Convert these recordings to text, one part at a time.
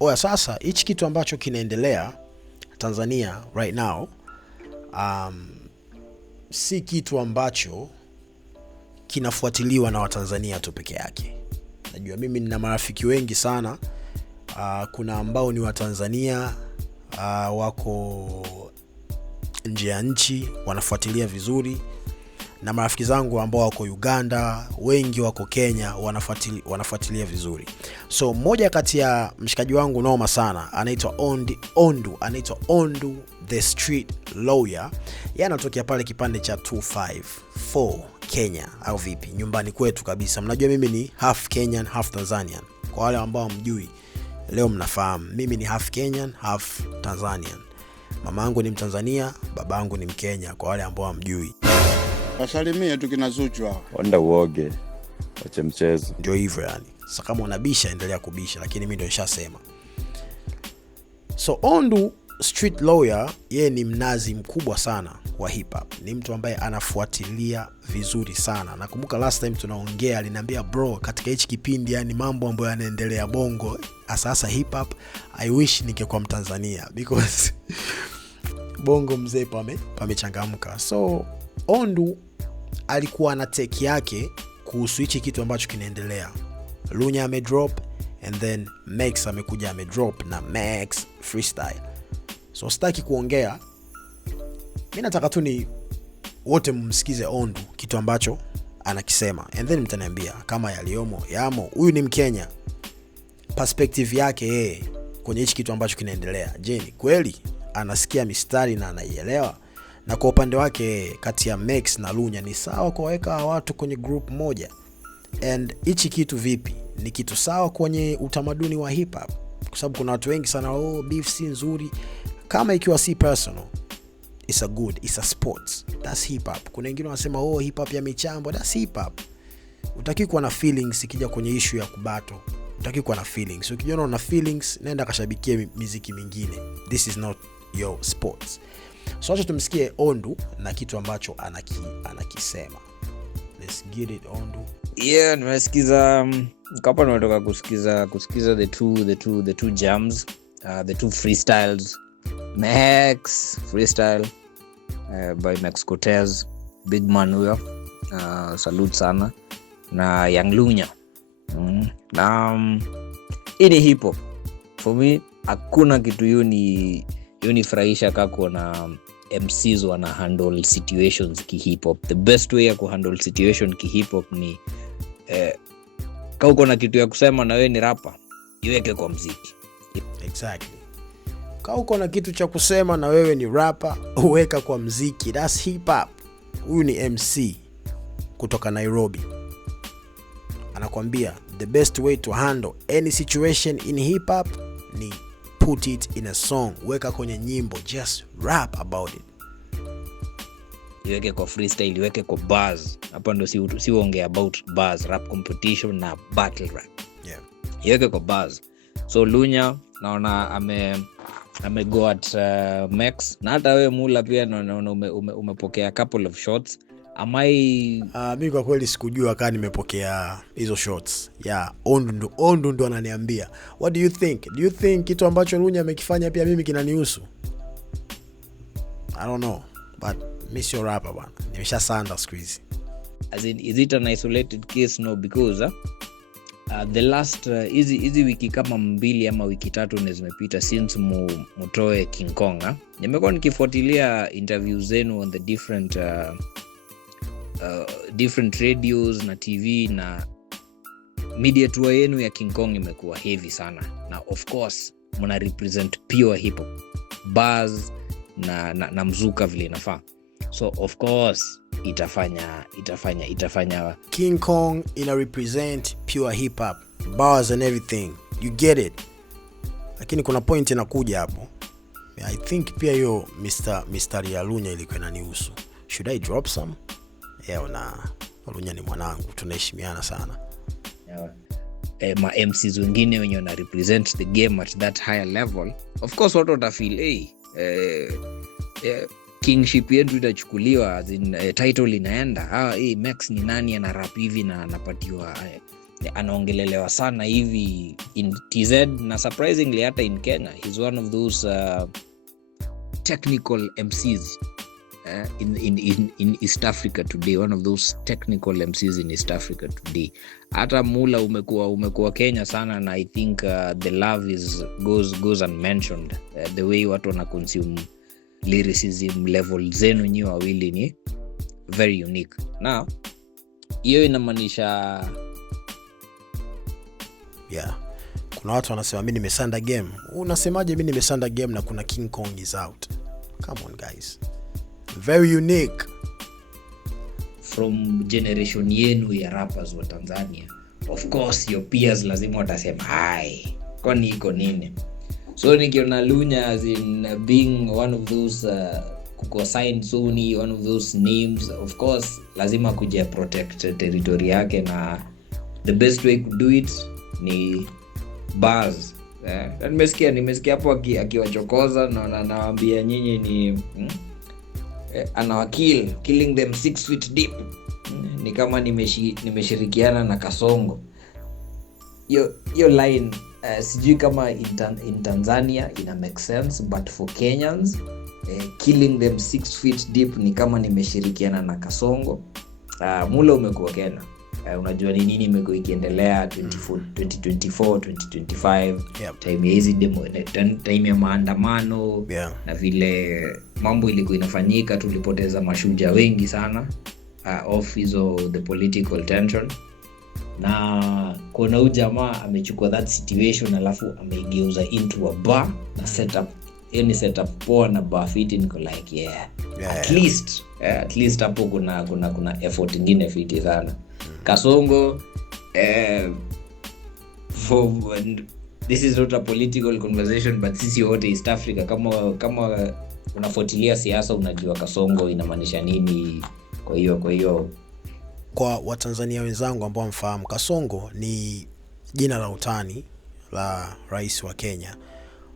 Oya, sasa hichi kitu ambacho kinaendelea Tanzania right now, si kitu ambacho kinafuatiliwa na Watanzania tu peke yake. Najua mimi nina marafiki wengi sana, kuna ambao ni Watanzania wako nje ya nchi wanafuatilia vizuri, na marafiki zangu ambao wako Uganda, wengi wako Kenya wanafuatilia vizuri. So mmoja kati ya mshikaji wangu noma sana anaitwa Ondu the Street Lawyer. Yeye anatokea pale kipande cha 254 Kenya au vipi, nyumbani kwetu kabisa. Mnajua mimi ni half Kenyan half Tanzanian. Kwa wale ambao mjui, leo mnafahamu mimi ni half Kenyan half Tanzanian. Mama yangu ni Mtanzania, baba yangu ni Mkenya, kwa wale ambao mjui. Wasalimie tu kina Zuchu hao. Onda uoge. Acha mchezo. Ndio hivyo yani. Sasa kama unabisha endelea kubisha, lakini mimi ndio nishasema. So Ondu Street Lawyer, yeye ni mnazi mkubwa sana wa hip hop. Ni mtu ambaye anafuatilia vizuri sana. Nakumbuka last time tunaongea aliniambia, bro, katika hichi kipindi yani mambo ambayo yanaendelea Bongo, sasa hip hop, I wish ningekuwa Mtanzania because Bongo mzee pamechangamka. So Ondu alikuwa na take yake kuhusu hichi kitu ambacho kinaendelea. Lunya amedrop and then Max amekuja amedrop na Max freestyle. So sitaki kuongea, mimi nataka tu ni wote mmsikize Ondu kitu ambacho anakisema, and then mtaniambia kama yamo. Huyu ni Mkenya, perspective yake yeye kwenye hichi kitu ambacho kinaendelea, je, ni kweli anasikia mistari na anaielewa? Na kwa upande wake kati ya Max na Lunya ni sawa kuweka watu kwenye group moja? And hichi kitu vipi, ni kitu sawa kwenye utamaduni wa hip hop? Kwa sababu kuna watu wengi sana, beef si nzuri. Kama ikiwa si personal, it's a sports, that's hip hop. Kuna wengine wanasema hip hop ya michambo, that's hip hop. Utaki kuwa na feelings ikija kwenye issue ya kubato. Utaki kuwa na feelings. Ukijiona una feelings, nenda kashabikie muziki mingine. This is not your sports. So acha tumsikie Ondu na kitu ambacho anakisema. Let's get it, Ondu. Yeah, nimesikiza kapa nimetoka kusikiza the two jams, the two freestyles. Max freestyle by Max Cortez, big man huyo, salute sana, na Young Lunya. Na ini hip hop for me hakuna kitu yoni furahisha kako na MCs wana handle situations ki hip hop. The best way ya ku handle situation ki hip hop ni kama uko na kitu ya kusema na wewe ni rapper, iweke kwa muziki. Exactly. Kama uko na kitu cha kusema na wewe ni rapper, uweka kwa muziki. That's hip hop. Huyu ni MC kutoka Nairobi. Anakuambia the best way to handle any situation in hip hop ni put it in a song. Weka kwenye nyimbo, just rap about it. Iweke kwa freestyle, iweke kwa bars. Hapa ndo si ongea about bars, rap competition na battle rap. Yeah. Iweke kwa bars. So Lunya naona ame go at Max, na hata wewe Mula pia naona umepokea couple of shots. Mimi kwa kweli sikujua kama nimepokea hizo shots. Yeah, Ondu ndo ananiambia. What do you think? Do you think kitu ambacho Lunya amekifanya pia mimi kinanihusu? I don't know, but miss your rapper bwana. Nimeshasanda squeeze. As in, is it an isolated case? No, because the last hizi wiki kama 2 ama wiki 3 zimepita since mutoe King Kong. Nimekuwa nikifuatilia interviews zenu on the different radios na TV, na media tour yenu ya King Kong imekuwa heavy sana, na of course mna represent pure hip hop bars na mzuka vile inafaa. So of course itafanya King Kong ina represent pure hip hop bars and everything, you get it. Lakini kuna point inakuja hapo, I think pia hiyo Mr. ya Lunya ilikuwa inanihusu. Should I drop some? Na Lunya ni mwanangu, tunaheshimiana sana. Ma MCs wengine wenye wana represent the game at that higher level, of course watu watafeel kingship yetu itachukuliwa, title inaenda. Max ni nani ana rap hivi na anapatiwa anaongelelewa sana hivi in TZ na surprisingly hata in Kenya. He's one of those technical MCs in East Africa today, one of those technical MCs in East Africa today. Hata Mula umekuwa Kenya sana, na I think the love goes unmentioned. The way watu wana consume lyricism level zenu nyi wawili ni very unique. Now hiyo inamaanisha kuna watu wanasema mimi nimesanda game. Unasemaje mimi nimesanda game na kuna King Kong is out? Come on guys, very unique from generation yenu ya rappers wa Tanzania. Of course your peers lazima watasema hai kwani iko nini. So nikiona Lunya as in being one of those kuko signed Sony, one of those names, of course lazima kuja protect territory yake, na the best way to do it ni bars. Nimesikia hapo akiwachokoza na nawaambia nyinyi ni killing them 6 feet deep. Ni kama nimeshirikiana na Kasongo. Yo line sijui kama in Tanzania ina make sense, but for Kenyans killing them 6 feet deep ni kama nimeshirikiana na Kasongo. Mula umekuwa Kenya. Unajua ni nini imekuwa ikiendelea 2024 2025 time ya hizi demo, time ya maandamano na vile mambo ilikuwa inafanyika, tulipoteza mashujaa wengi sana off hizo the political tension, na kuna huyu jamaa amechukua that situation alafu ameigeuza into a bar na setup. Any setup poa na bar fit, niko like at least hapo kuna effort nyingine fit sana. Kasongo this is not a political conversation, but sisi wote East Africa kama unafuatilia siasa unajua Kasongo inamaanisha nini. Kwa hiyo kwa Watanzania wenzangu ambao mfahamu, Kasongo ni jina la utani la rais wa Kenya.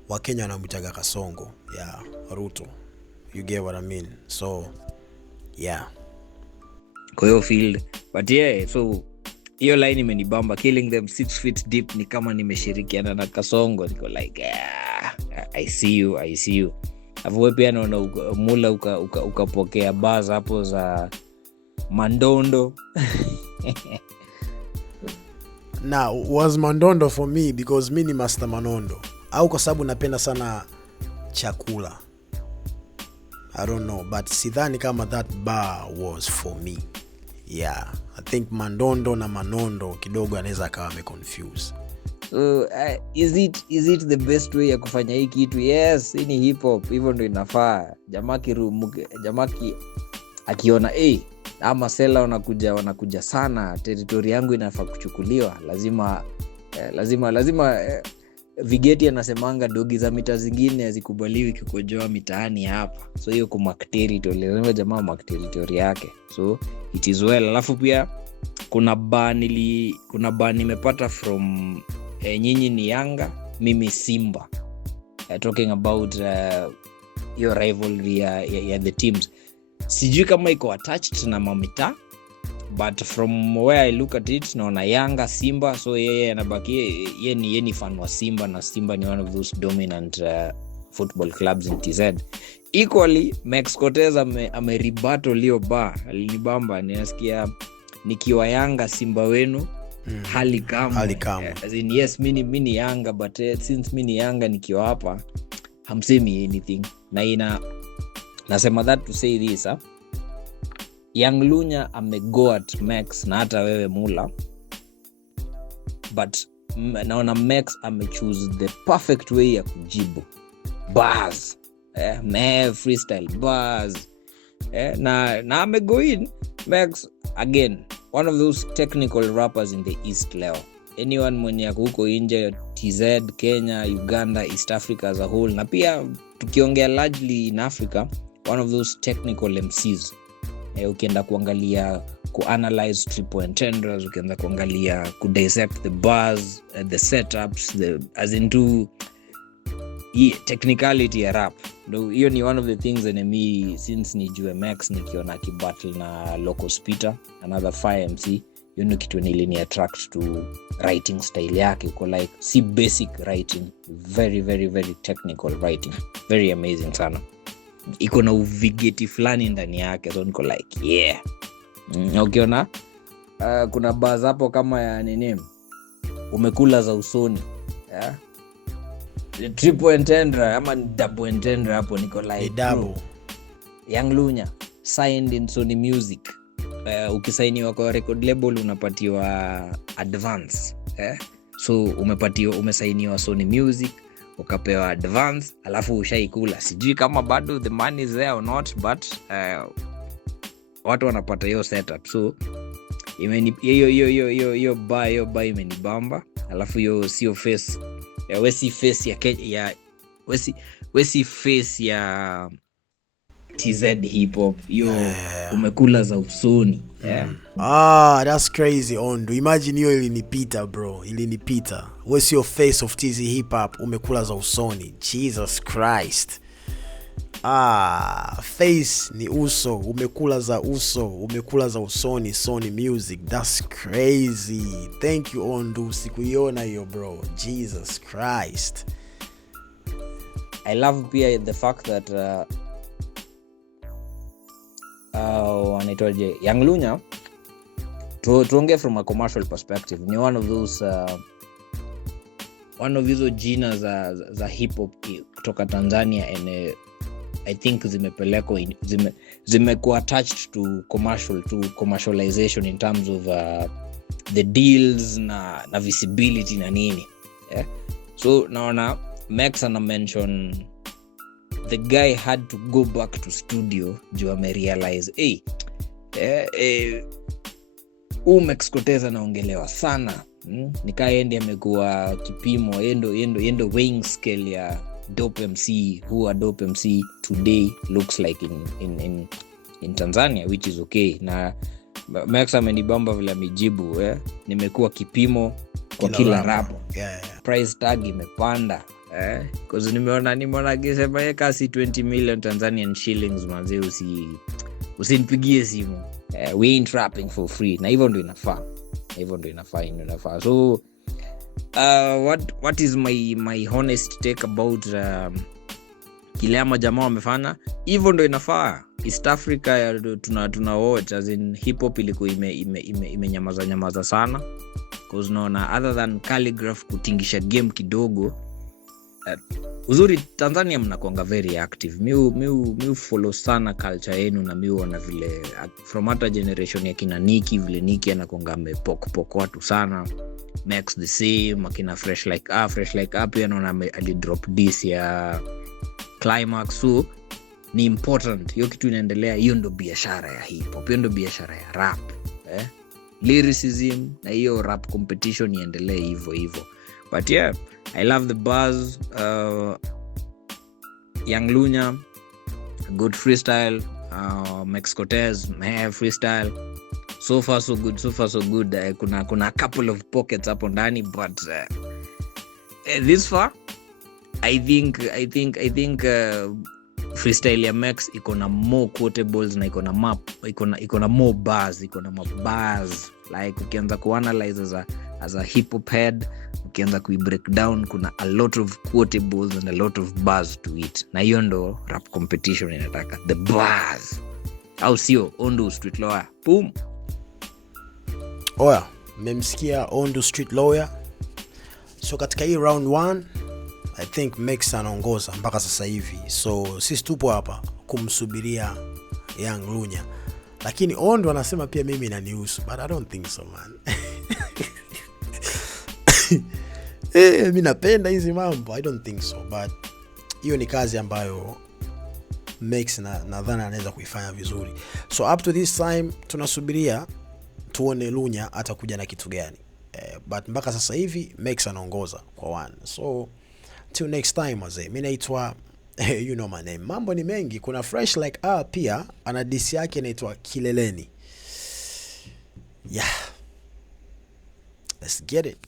Wa Kenya wanamtaga Kasongo ya Ruto. You get what I mean? So kwa hiyo field, but so hiyo line imenibamba, killing them 6 feet deep ni kama nimeshirikiana na Kasongo. Niko like I see you. Hapo pia naona Mula ukapokea bars hapo za Mandondo. Now was Mandondo for me because mimi ni Master Manondo, au kwa sababu napenda sana chakula, I don't know, but sidhani kama that bar was for me. I think Mandondo na Manondo kidogo anaweza akawa confused. So is it the best way ya kufanya hii kitu? Yes, hii ni hip hop, hivyo ndio inafaa. Jamaki akiona ama sela wanakuja sana, territory yangu inafaa kuchukuliwa, lazima Vigeti anasemanga dogi za mita zingine hazikubaliwi kikojoa mitaani hapa. So hiyo kwa mark territory, lazima jamaa mark territory yake. So it is well. Alafu pia kuna ban nimepata from nyinyi ni Yanga, mimi Simba. Talking about your rivalry ya the teams. Sijui kama iko attached na mamita, but from where I look at it naona Yanga Simba, so yeye anabaki yeye ni fan wa Simba, na Simba ni one of those dominant football clubs in TZ. Equally Max Cortez ameribato Leo Bar, alinibamba. Ninasikia nikiwa Yanga Simba wenu hali kama as in yes mimi ni Yanga, but since mimi ni Yanga nikiwa hapa hamsemi anything. Na nasema that to say this Young Lunya amego at Max na hata wewe Mula, but naona Max amechoose the perfect way ya kujibu bars, freestyle bars, na amego in. Max again one of those technical rappers in the East leo. Anyone mwenye huko nje TZ, Kenya, Uganda, East Africa as a whole, na pia tukiongea largely in Africa, one of those technical MCs. Ukienda kuangalia kuanalyze triple entendres, ukienda kuangalia kudissect the bars, the setups, as into technicality ya rap. Hiyo ni one of the things that me since nijue Max nikiona kibattle na Loco Spita, another fire MC, you know kitu nilini attract to writing style yake. Uko like si basic writing, very very very technical writing, very amazing sana. Iko na uvigeti fulani ndani yake, so niko like yeah. Ukiona kuna bars hapo kama ya nini, umekula za usoni, yeah? Triple entendre ama double entendre hapo, niko like double. Young Lunya signed in Sony Music. Ukisainiwa kwa record label unapatiwa advance, so umesainiwa Sony Music, ukapewa advance, alafu ushaikula. Sijui kama bado the money is there or not, but watu wanapata hiyo setup. So hiyo buy imenibamba. Alafu hiyo sio face, wesi face ya wesi face ya TZ hip hop, hiyo umekula za usoni. That's crazy Ondo. Imagine hiyo ilinipita bro, ilinipita. What's your face of TZ hip hop, umekula za usoni. Jesus Christ. Face ni uso, umekula za uso, umekula za usoni. Sony Music, that's crazy. Thank you Ondo, sikuiona hiyo bro. Jesus Christ. I love pia the fact that anaitwaje, Young Lunya, tuongee from a commercial perspective, ni one of those jina za hip hop kutoka Tanzania, and I think zimepelekwa zimekuwa attached to commercialization in terms of the deals na visibility na nini, yeah? So naona Max ana mention the guy had to go back to studio juu amerealize Max Cortez anaongelewa sana, nikaa endi amekuwa kipimo, yendo weighing scale ya dope MC, who a dope MC today looks like in Tanzania, which is okay. Na Max amenibamba vile amejibu, nimekuwa kipimo kwa kila rapo, price tag imepanda, because nimeona kisema kasi 20 million Tanzanian shillings, manze usinipigie simu, we ain't rapping for free. Na hivyo ndio inafaa. So what is my honest take about kile ama jamaa wamefanya, hivyo ndio inafaa. East Africa tuna watch as in hip hop ilikuwa imenyamaza sana, because naona other than Calligraph kutingisha game kidogo, uzuri Tanzania mnakuanga very active. Miu follow sana culture yenu, na miu wana vile from hata generation ya kina Nicki, vile Nicki anakuanga amepok watu sana. Max the same, akina Fresh Like Up pia naona alidrop this ya Climax. So ni important hiyo kitu inaendelea. Hiyo ndo biashara ya hip hop, hiyo ndo biashara ya rap, lyricism na hiyo rap competition iendelee hivyo. But yeah, I love the buzz. Young Lunya, good freestyle. Max Cortez, freestyle. So far so good. Kuna a couple of pockets hapo ndani, but this far I think freestyle ya Max iko na more quotables, na iko na more bars, like ukianza kuanalyze as a hip hop head, ukianza break down, kuna a lot of quotables and a lot of bars to it. Na hiyo ndo rap competition inataka, the bars. Au sio? Ondo Street Lawyer, boom. Oya, mmemsikia Ondo Street Lawyer. So katika hii round 1 I think Max anaongoza mpaka sasa hivi. So sisi tupo hapa kumsubiria Young Lunya, lakini Ondo anasema pia mimi inanihusu, but I don't think so man. Mimi napenda hizi mambo, I don't think so, but hiyo ni kazi ambayo Max nadhani anaweza kuifanya vizuri. So up to this time tunasubiria tuone Lunya atakuja na kitu gani, but mpaka sasa hivi Max anaongoza kwa 1. So till next time wazee, mimi naitwa you know my name. Mambo ni mengi, kuna Fresh Like pia ana diss yake inaitwa Kileleni. Yeah, let's get it.